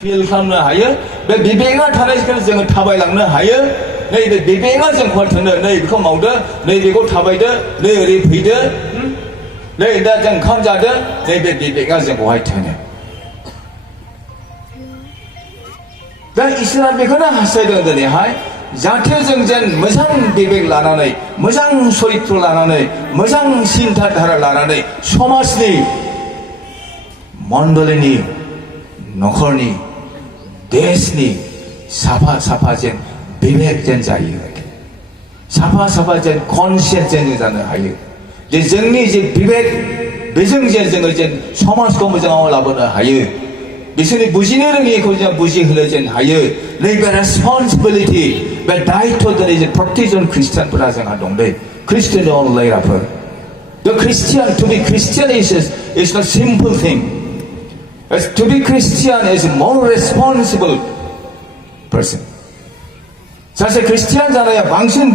feel खालामनो हायो बे बिबेगा थानायखौ जोङो थाबायलांनो हायो नैबे बिबेगा जोंखौ थोनो नै बेखौ मावदो नै बेखौ थाबायदो नै ओरै फैदो नै दा जों ओंखाम जादो नैबे बिबेगा जोंखौहाय थोनो दा इसोरा बेखौनो हास्थायदों दिनैहाय जाहाथे जों जेन मोजां बिबेक लानानै मोजां सरित्र लानानै मोजां सिन्था धारा लानानै समाजनि मण्डलिनि नखरनि देशनि साफा साफा जेन बिबेक जेन जायो साफा साफा जेन कनसियास जेन जानो हायो जे जोंनि जे बिबेक बेजों जेन जोङो जेन समाजखौ मोजाङाव लाबोनो हायो बिसोरनि बुजिनो रोङिखौ जों बुजिहोनो जेन हायो नैबे रेसपन्सिबिलिटि बे दायित्व दिनै जे प्रत्येकजन ख्रिस्टियानफोरा जोंहा दं दे Christian अनलायग्राफोर The Christian, to be Christian is not a simple thing. To be Christian is a more responsible person. सासे ख्रिस्टियान जानाया बांसिन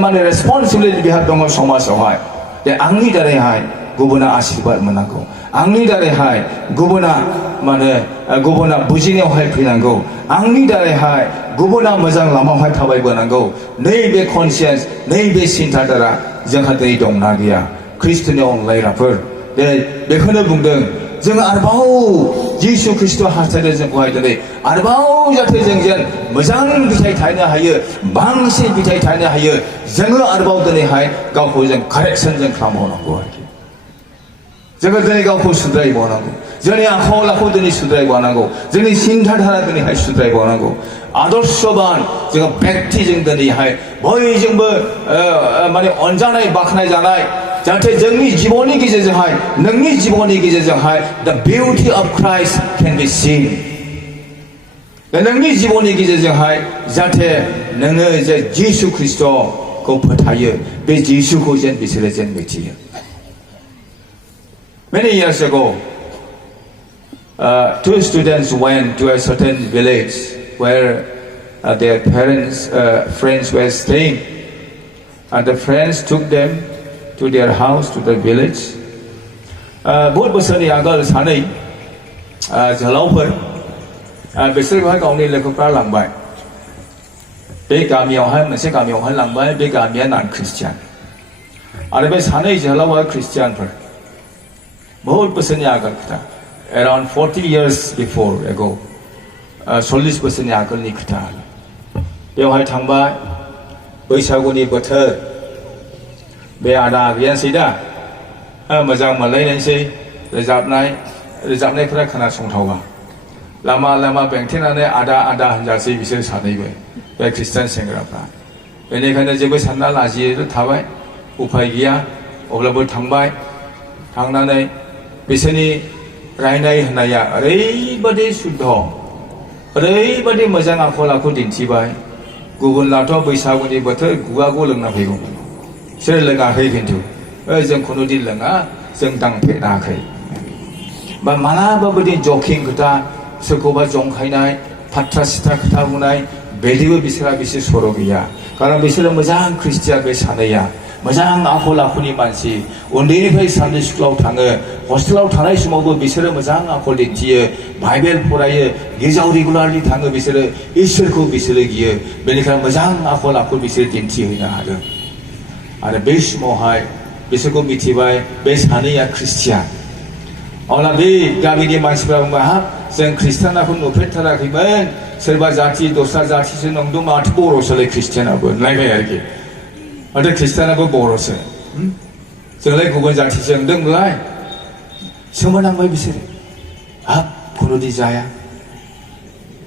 माने रेसपन्सिबिलिटि बिहा दङ समाजावहाय जे आंनि दारैहाय गुबुना आशीर्बाद मोननांगौ आंनि दारैहाय गुबुना बुजिनायावहाय फैनांगौ आंनि दारैहाय गुबुना मोजां लामायावहाय थाबायबोनांगौ नैबे कनसियास नैबे सिन्ताधारा जोंहा दिनै दंना गैया ख्रिस्ट'नि अनलायग्राफोर दिनै बेखौनो बुंदों जों आरोबाव जिसु ख्रिस्ट' हास्थायदों जोंखौहाय दिनै आरोबाव जाहाथे जों जेन मोजां फिथाइ थायनो हायो बांसिन फिथाइ थायनो हायो जोङो आरोबाव दिनैहाय गावखौ जों कारेक्सन जों खालामबावनांगौ आरोखि जोङो दिनै गावखौ सुद्रायबावनांगौ जोंनि आखल आखु दिनै सुद्रायबावनांगौ जोंनि सिन्था धारा दिनैहाय सुद्रायबावनांगौ आदर्शबान जोङो व्यक्तिजों दिनैहाय बयजोंबो माने अनजानाय बाख्नाय जानाय जाहाथे जोंनि जिबननि गेजेरजोंहाय नोंनि जिबननि गेजेरजोंहाय the beauty of Christ can be seen नोंनि जिबननि गेजेरजोंहाय जाहाथे नोङो जे जिसु ख्रिस्ट'खौ फोथायो बे जिसुखौ जेन बिसोरो जेन मिथियो Many years ago two students went to a certain village where their friends were staying and the friends took them to their house, to the village. बहुत बोसोरनि आगोल सानै जोहोलावफोर बिसोरखौहाय गावनि लोगोफ्रा लांबाय बे गामियावहाय मोनसे गामियावहाय लांबाय बे गामिया नन ख्रिस्टियान आरो बे सानै जोहोलावा ख्रिस्टियानफोर बहुत बोसोरनि आगोल खोथा around 40 years before ago 40 बोसोरनि आगोलनि खोथा बेवहाय थांबाय बैसागुनि बोथोर बे आदा गैयानोसै दा मोजां मोनलायनायसै रोजाबनायफोरा खोनासंथावा लामा लामा बेंथेनानै आदा आदा होनजासै बिसोर सानैबो बे ख्रिस्टियान सेंग्राफ्रा बेनिखायनो जेबो सानना लाजियै थाबाय उफाय गैया अब्लाबो थांबाय थांनानै बिसोरनि रायनाय होननाया ओरैबादि शुद्ध ओरैबादि मोजां आखल आखु दिन्थिबाय गुबुनलाथ' बैसागुनि बोथोर गुगागु लोंना फैगौमोन सोर लोङाखै खिन्थु जों खुनुदिन लोङा जों दांफेराखै बा मालाबाबो जकिं खोथा सोरखौबा जंखायनाय फाथ्रा सिथा खोथा बुंनाय बेदिबो बिसोर सर' गैया खारन बिसोरो मोजां ख्रिस्टियान बे सानैया मोजां आखल आखुनि मानसि उन्दैनिफ्राय सानडे स्कुलाव थाङो हस्टेलाव थानाय समावबो बिसोरो मोजां आखल दिन्थियो बाइबेल फरायो गिर्जायाव रेगुलारलि थाङो बिसोरो इसोरखौ बिसोरो गियो बेनिखायनो मोजां आखल आखु बिसोर दिन्थिहैनो हादों आरो बे समावहाय बिसोरखौ मिथिबाय बे सानैया ख्रिस्टियान अब्ला बे गामिनि मानसिफ्रा बुंबाय हाब जों ख्रिस्टियानखौ नुफेरथाराखैमोन सोरबा जाथि दस्रा जाथिसो नंदों माथो बर'सोलाय ख्रिस्टियानाबो नायबाय आरोखि माथो ख्रिस्टियानाबो बर'सो जोंलाय गुबुन जाथिसो नंदोंमोनलाय सोमोनांबाय बिसोरो हाब खुनुदिन जाया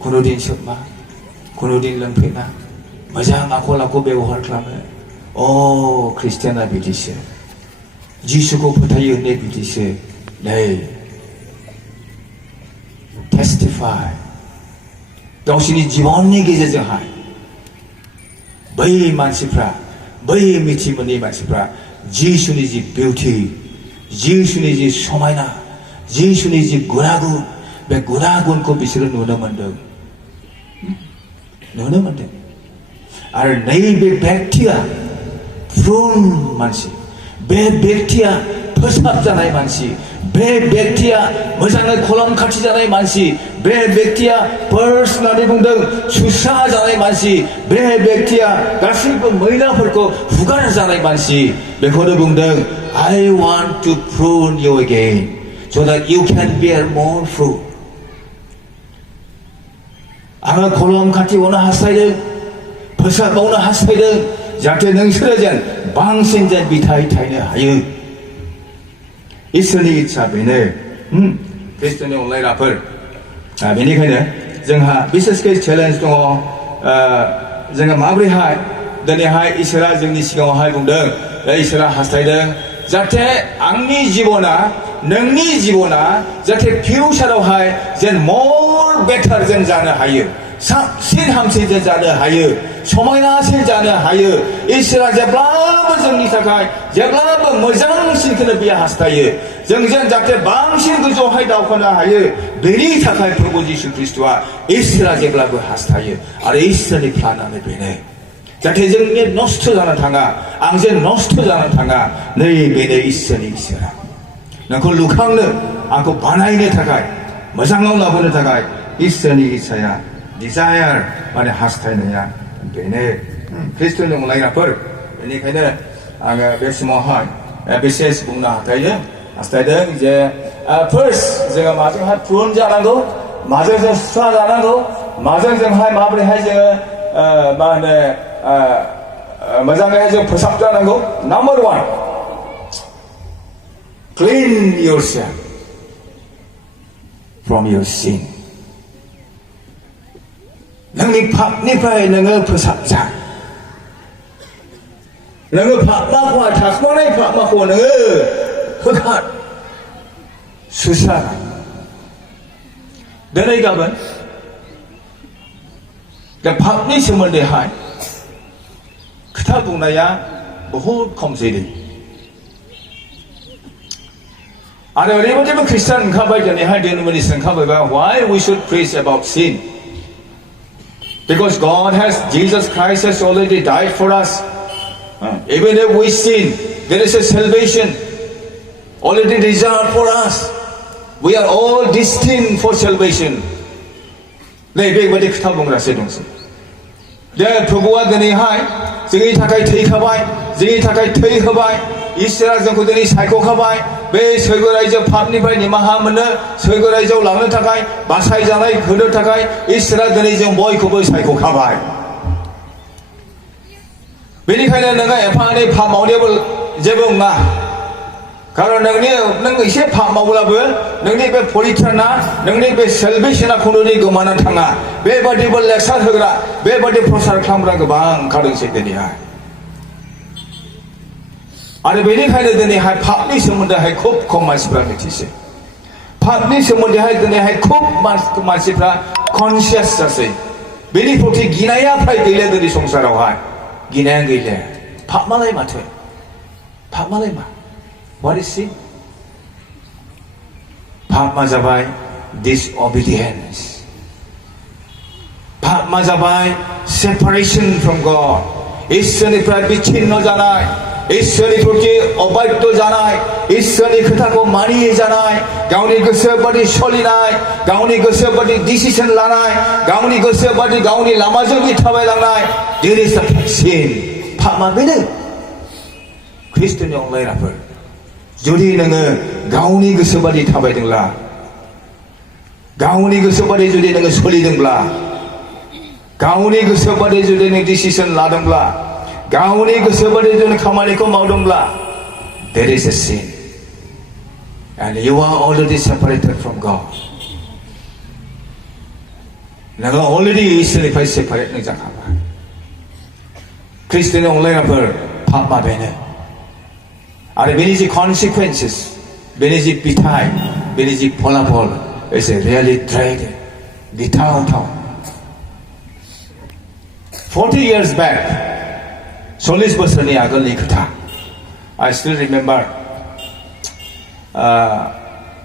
खुनुदिन सोबमा खुनुदिन लोंफेरा मोजां आखल आखु बेबहार खालामो ख्रिस्टियाना बिदिसो जिसुखौ फोथायो होननाय बिदिसो नै टेस्टिफाइ गावसिनि जिबननि गेजेरजोंहाय बै मानसिफ्रा बै मिथि मोनै मानसिफ्रा जिसुनि जि बिउटि जिसुनि जि समायना जिसुनि जि गुनागुन बे गुनागुनखौ बिसोरो नुनो मोनदों आरो नैबे व्यक्तिया प्रुन मानसि बे व्यक्तिया फोसाब जानाय मानसि बे व्यक्तिया मोजाङै खलम खाथि जानाय मानसि बे व्यक्तिया पर्स होननानै बुंदों सुस्रा जानाय मानसि बे व्यक्तिया गासैबो मैलाफोरखौ हुगार जानाय मानसि बेखौनो बुंदों I want to prune you again so that you can bear more fruit आङो खलम खाथियावनो हास्थायदों फोसाबबावनो हास्थायदों जाहाथे नोंसोरो जेन बांसिन जेन बिथाइ थायनो हायो इसोरनि इच्छा बेनो ख्रिस्ट'नि अनलायग्राफोर बेनिखायनो जोंहा बिसेसकै चेलेन्ज दङ जोङो माबोरैहाय दिनैहाय इसोरा जोंनि सिगाङावहाय बुंदों इसोरा हास्थायदों जाहाथे आंनि जिबना नोंनि जिबना जाहाथे फिउचारावहाय जेन मर बेटार जेन जानो हायो साबसिन हामसिन जेन जानो हायो समायनासिन जानो हायो इसोरा जेब्लाबो जोंनि थाखाय जेब्लाबो मोजांसिनखौनो बियो हास्थायो जों जेन जाहाथे बांसिन गोजौआवहाय दावखोनो हायो बेनि थाखाय प्रभु जिसु ख्रिस्ट'आ इसोरा जेब्लाबो हास्थायो आरो इसोरनि प्लानानो बेनो जाहाथे जोंनि नस्थ' जानो थाङा आं जे नस्थ' जानो थाङा नै बेनो इसोरनि इसोरा नोंखौ लुखांनो आंखौ बानायनो थाखाय मोजाङाव लाबोनो थाखाय इसोरनि इच्छाया डिजायार माने हास्थायनाया बेनो ख्रिस्ट'नि अनलायग्राफोर बेनिखायनो आङो बे समावहाय बिसेस बुंनो हास्थायदों जे फार्स्ट जोङो माजोंहाय प्रुन जानांगौ माजों जों सुस्रा जानांगौ माजों जोंहाय माबोरैहाय जोङो मा होनो मोजाङै जों फोसाबजानांगौ number 1 clean yourself from your sin नोंनि पापनिफ्राय नोङो फोसाबजा नोङो पापमाखौ थाखोमानाय पापमाखौ नोङो होखार सुस्रा दिनै गाबोन दा पापनि सोमोन्दैहाय खोथा बुंनाया बहुद खमसै दै आरो ओरैबायदिबो ख्रिस्टान ओंखारबाय दिनैहाय denomination ओंखारबायबा why we should preach about sin because God has Jesus Christ has already died for us even if we sin there is a salvation already reserved for us we are all destined for salvation नै बेबायदि खोथा बुंग्रासो दंसै दे प्रभुआ दिनैहाय जोंनि थाखाय थैखाबाय जोंनि थाखाय थै होबाय इसोरा जोंखौ दिनै सायख'खाबाय बे सोरगो रायजो पापनिफ्राय निमाहा मोननो सोरगो रायजोआव लांनो थाखाय बासायजानाय होनो थाखाय इसोरा दिनै जों बयखौबो सायख'खाबाय बेनिखायनो नोङो एफा एनै पाप मावनायाबो जेबो नङा खारन नों एसे पाप मावब्लाबो नोंनि बे परित्राना नोंनि बे सेलभेशना खुनुनि गोमानानै थाङा बेबादिबो लेक्सार होग्रा बेबादि प्रसार खालामग्रा गोबां ओंखारदोंसै दिनैहाय आरो बेनिखायनो दिनैहाय पापनि सोमोन्दैहाय खुब खम मानसिफ्रा मिथिसै पापनि सोमोन्दैहाय दिनैहाय खुब मानसिफ्रा कनसियास जासै बेनि प्रति गिनाया फ्राय गैला दिनै संसारावहाय गिनाया गैला पापमालाय माथो पापमालाय मा What is sin? पापमा जाबाय disobedience पापमा जाबाय separation from God इसोरनिफ्राय बिच्छिन्न जानाय इसोरनि प्रति अबाध्य जानाय इसोरनि खोथाखौ मानियै जानाय गावनि गोसो बादि सोलिनाय गावनि गोसो बादि डिसिजन लानाय गावनि गोसो बादि गावनि लामाजों थाबायलांनाय There is a sin पापमा बेनो ख्रिस्ट'नि अनलायग्राफोर जुदि नोङो गावनि गोसो बादि थाबायदोंब्ला गावनि गोसो बादि जुदि नोङो सोलिदोंब्ला गावनि गोसो बादि जुदि नों डिसिजन लादोंब्ला गावनि गोसो बादि जुदि खामानिखौ मावदोंब्ला there is a sin and you are already separated from God नोङो already इसोरनिफ्राय सेपारेट नों जाखाबाय ख्रिस्ट'नि अनलायग्राफोर पापआ बेनो आरो बेनि जि consequences बेनि जि बिथाइ बेनि जि फलाफल is really dreaded गिथावथाव 40 years back 40 बोसोरनि आगोलनि खोथा I still remember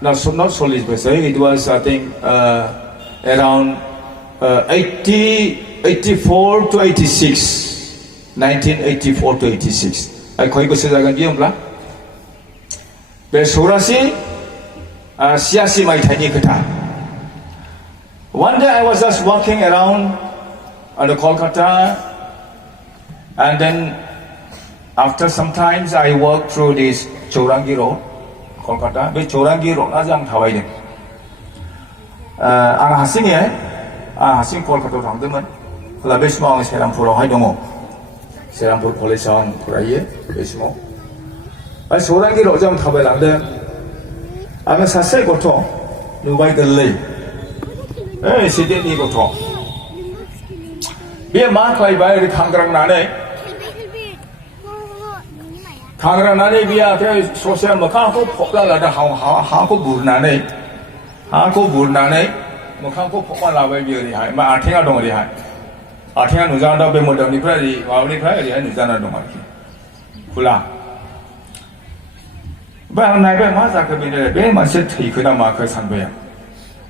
not 40 बोसोर it was I think around 84 to 86 1984 to 86 खय बोसोर जागोन बियो होमब्ला बे सौरासि Siasi mai tiny kata. One day I was just walking around the Kolkata, and then after some times I walked through this Chowrangi Road, Kolkata. But Chowrangi Road ajang thawai ni. Ang hasing ye, hasing Kolkata thang demen. Labis mo ang Serampur hai dongo. Serampur Police ang puraye, besmo. Ay Chowrangi Road ajang thawai lang de. Ang sasay ko to, nubai galay. Sidin ni ko to. Biar mak lay bayar kangrang nane. Kangrang nane biar ke sosial makang ko pokla lada hang ko bur nane. Hang ko bur nane. Makang ko pokla lawai biar ni hai. Ma artinya dong ni hai. Artinya nuzan dah bemodal ni pergi. Wau ni pergi hai nuzan dah dong lagi. Pula. Bang naik bang masa ke bini bang masih tiga nama ke sanbaya.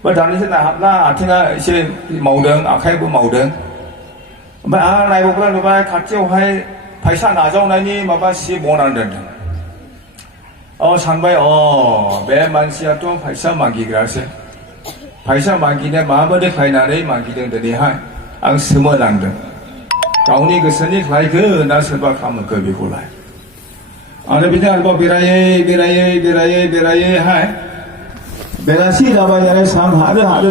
Bang ni sana hapla artinya si maudeng, akai pun maudeng. Bang naik bukan lupa kacau hai paisa najau nani maba si monan dan. Oh sanbaya oh bang manusia tu paisa magi kerasa. Paisa magi ni maba dek kai nari magi deng dari hai. Ang semua lang deng. Kau ni kesini kelai ke nak sebab kamu ke bikulai. Ada bina alba biraye hai. Berasi dapat jadi sam ada.